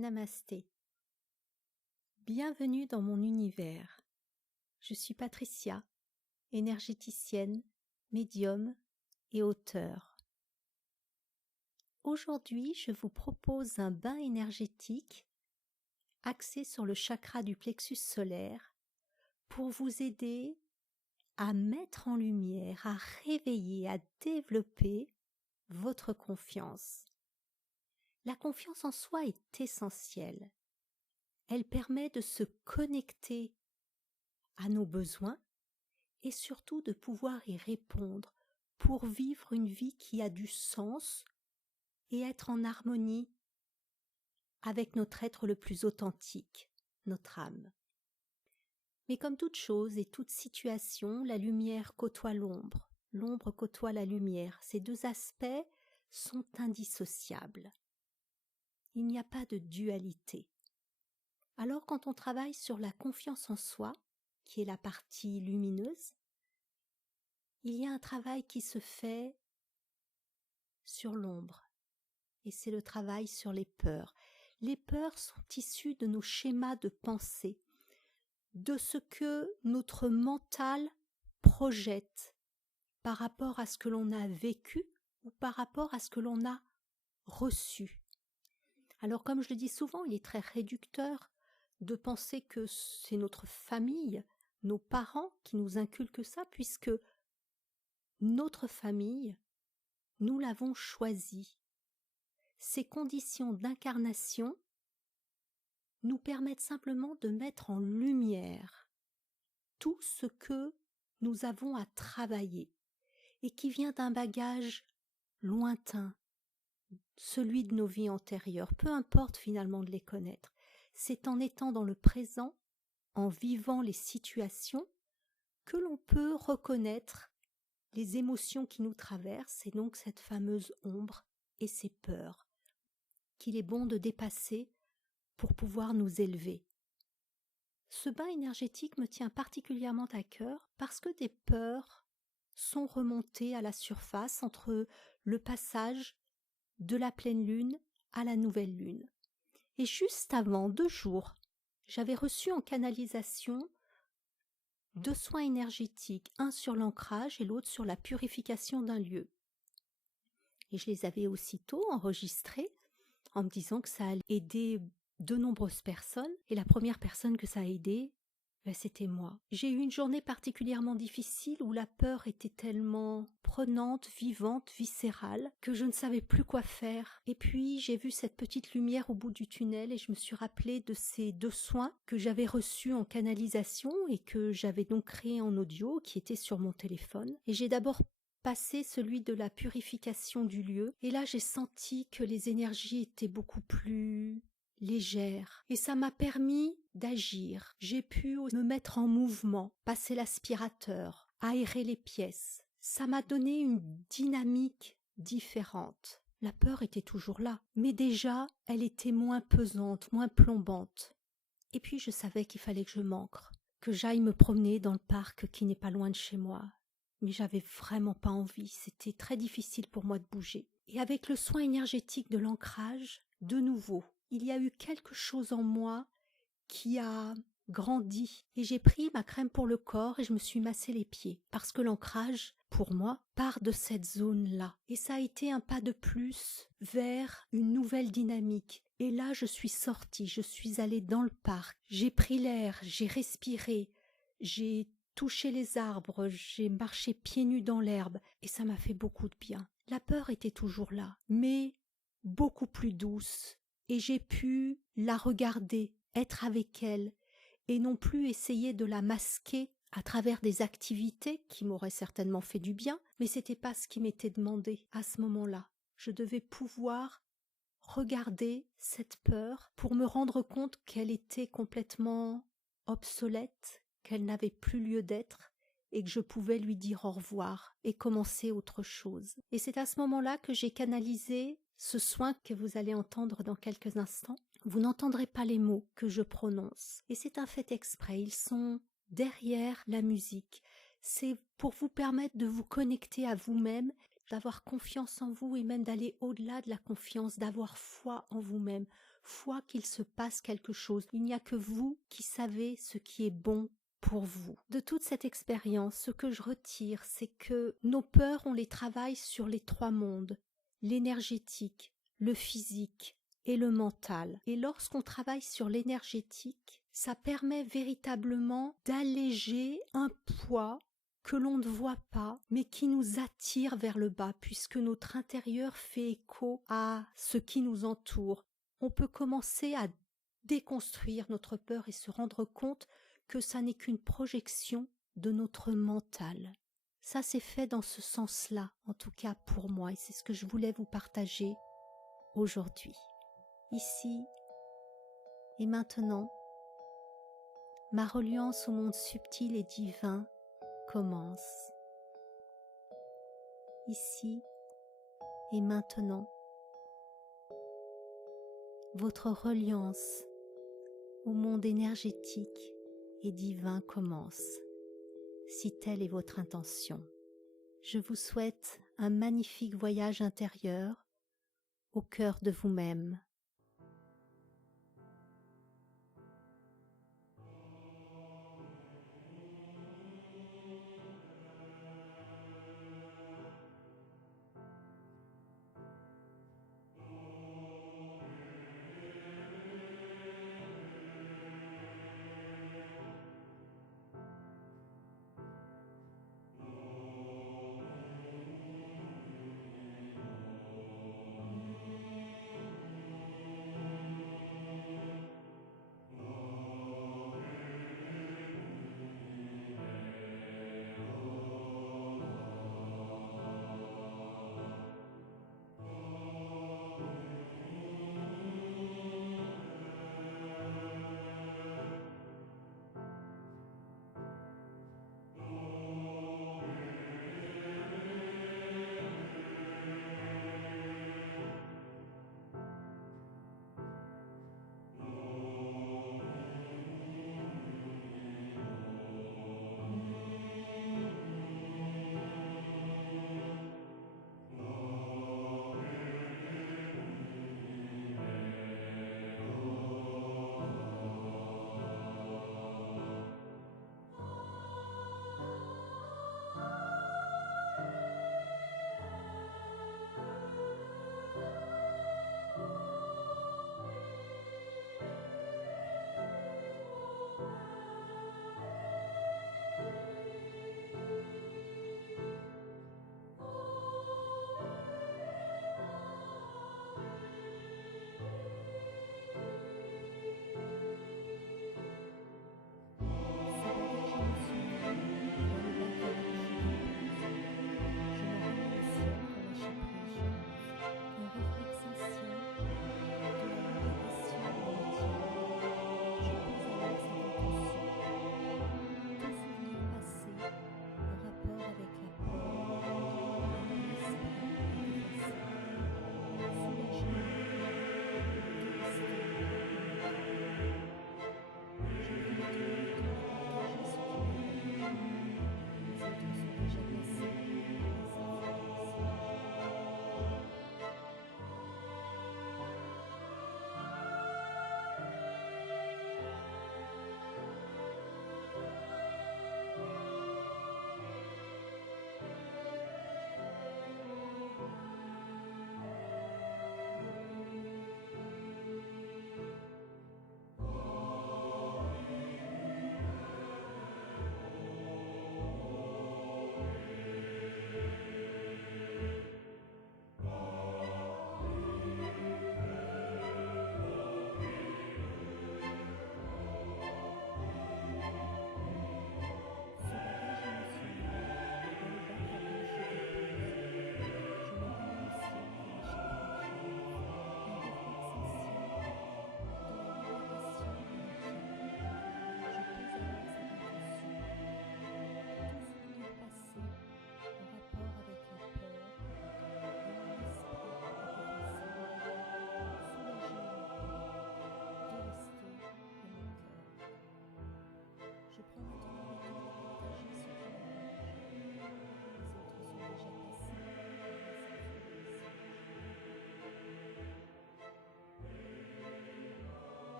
Namasté. Bienvenue dans mon univers. Je suis Patricia, énergéticienne, médium et auteure. Aujourd'hui, je vous propose un bain énergétique axé sur le chakra du plexus solaire pour vous aider à mettre en lumière, à réveiller, à développer votre confiance. La confiance en soi est essentielle. Elle permet de se connecter à nos besoins et surtout de pouvoir y répondre pour vivre une vie qui a du sens et être en harmonie avec notre être le plus authentique, notre âme. Mais comme toute chose et toute situation, la lumière côtoie l'ombre, l'ombre côtoie la lumière. Ces deux aspects sont indissociables. Il n'y a pas de dualité. Alors quand on travaille sur la confiance en soi, qui est la partie lumineuse, il y a un travail qui se fait sur l'ombre, et c'est le travail sur les peurs. Les peurs sont issues de nos schémas de pensée, de ce que notre mental projette par rapport à ce que l'on a vécu ou par rapport à ce que l'on a reçu. Alors comme je le dis souvent, il est très réducteur de penser que c'est notre famille, nos parents qui nous inculquent ça, puisque notre famille, nous l'avons choisie. Ces conditions d'incarnation nous permettent simplement de mettre en lumière tout ce que nous avons à travailler et qui vient d'un bagage lointain, celui de nos vies antérieures, peu importe finalement de les connaître. C'est en étant dans le présent, en vivant les situations, que l'on peut reconnaître les émotions qui nous traversent et donc cette fameuse ombre et ces peurs qu'il est bon de dépasser pour pouvoir nous élever. Ce bain énergétique me tient particulièrement à cœur parce que des peurs sont remontées à la surface entre le passage de la pleine lune à la nouvelle lune. Et juste avant 2 jours, j'avais reçu en canalisation 2 soins énergétiques, un sur l'ancrage et l'autre sur la purification d'un lieu. Et je les avais aussitôt enregistrés en me disant que ça allait aider de nombreuses personnes. Et la première personne que ça a aidé, c'était moi. J'ai eu une journée particulièrement difficile où la peur était tellement prenante, vivante, viscérale, que je ne savais plus quoi faire. Et puis j'ai vu cette petite lumière au bout du tunnel et je me suis rappelée de ces 2 soins que j'avais reçus en canalisation et que j'avais donc créés en audio, qui étaient sur mon téléphone. Et j'ai d'abord passé celui de la purification du lieu. Et là j'ai senti que les énergies étaient beaucoup plus légère, et ça m'a permis d'agir. J'ai pu me mettre en mouvement, passer l'aspirateur, aérer les pièces. Ça m'a donné une dynamique différente. La peur était toujours là, mais déjà, elle était moins pesante, moins plombante. Et puis je savais qu'il fallait que je m'ancre, que j'aille me promener dans le parc qui n'est pas loin de chez moi. Mais j'avais vraiment pas envie, c'était très difficile pour moi de bouger. Et avec le soin énergétique de l'ancrage, de nouveau, il y a eu quelque chose en moi qui a grandi et j'ai pris ma crème pour le corps et je me suis massé les pieds parce que l'ancrage, pour moi, part de cette zone-là. Et ça a été un pas de plus vers une nouvelle dynamique. Et là, je suis sortie, je suis allée dans le parc, j'ai pris l'air, j'ai respiré, j'ai touché les arbres, j'ai marché pieds nus dans l'herbe et ça m'a fait beaucoup de bien. La peur était toujours là, mais beaucoup plus douce. Et j'ai pu la regarder, être avec elle, et non plus essayer de la masquer à travers des activités qui m'auraient certainement fait du bien, mais c'était pas ce qui m'était demandé à ce moment-là. Je devais pouvoir regarder cette peur pour me rendre compte qu'elle était complètement obsolète, qu'elle n'avait plus lieu d'être, et que je pouvais lui dire au revoir et commencer autre chose. Et c'est à ce moment-là que j'ai canalisé ce soin que vous allez entendre dans quelques instants. Vous n'entendrez pas les mots que je prononce. Et c'est un fait exprès, ils sont derrière la musique. C'est pour vous permettre de vous connecter à vous-même, d'avoir confiance en vous et même d'aller au-delà de la confiance, d'avoir foi en vous-même, fois qu'il se passe quelque chose. Il n'y a que vous qui savez ce qui est bon pour vous. De toute cette expérience, ce que je retire, c'est que nos peurs, on les travaille sur les 3 mondes, l'énergétique, le physique et le mental. Et lorsqu'on travaille sur l'énergétique, ça permet véritablement d'alléger un poids que l'on ne voit pas, mais qui nous attire vers le bas, puisque notre intérieur fait écho à ce qui nous entoure. On peut commencer à déconstruire notre peur et se rendre compte que ça n'est qu'une projection de notre mental. Ça c'est fait dans ce sens-là, en tout cas pour moi, et c'est ce que je voulais vous partager aujourd'hui. Ici et maintenant, ma reliance au monde subtil et divin commence. Ici et maintenant, votre reliance au monde énergétique et divin commence, si telle est votre intention. Je vous souhaite un magnifique voyage intérieur au cœur de vous-même.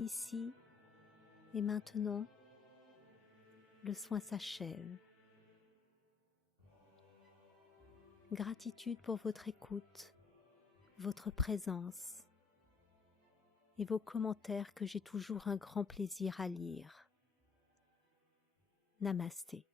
ici et maintenant, le soin s'achève. Gratitude pour votre écoute, votre présence et vos commentaires que j'ai toujours un grand plaisir à lire. Namasté.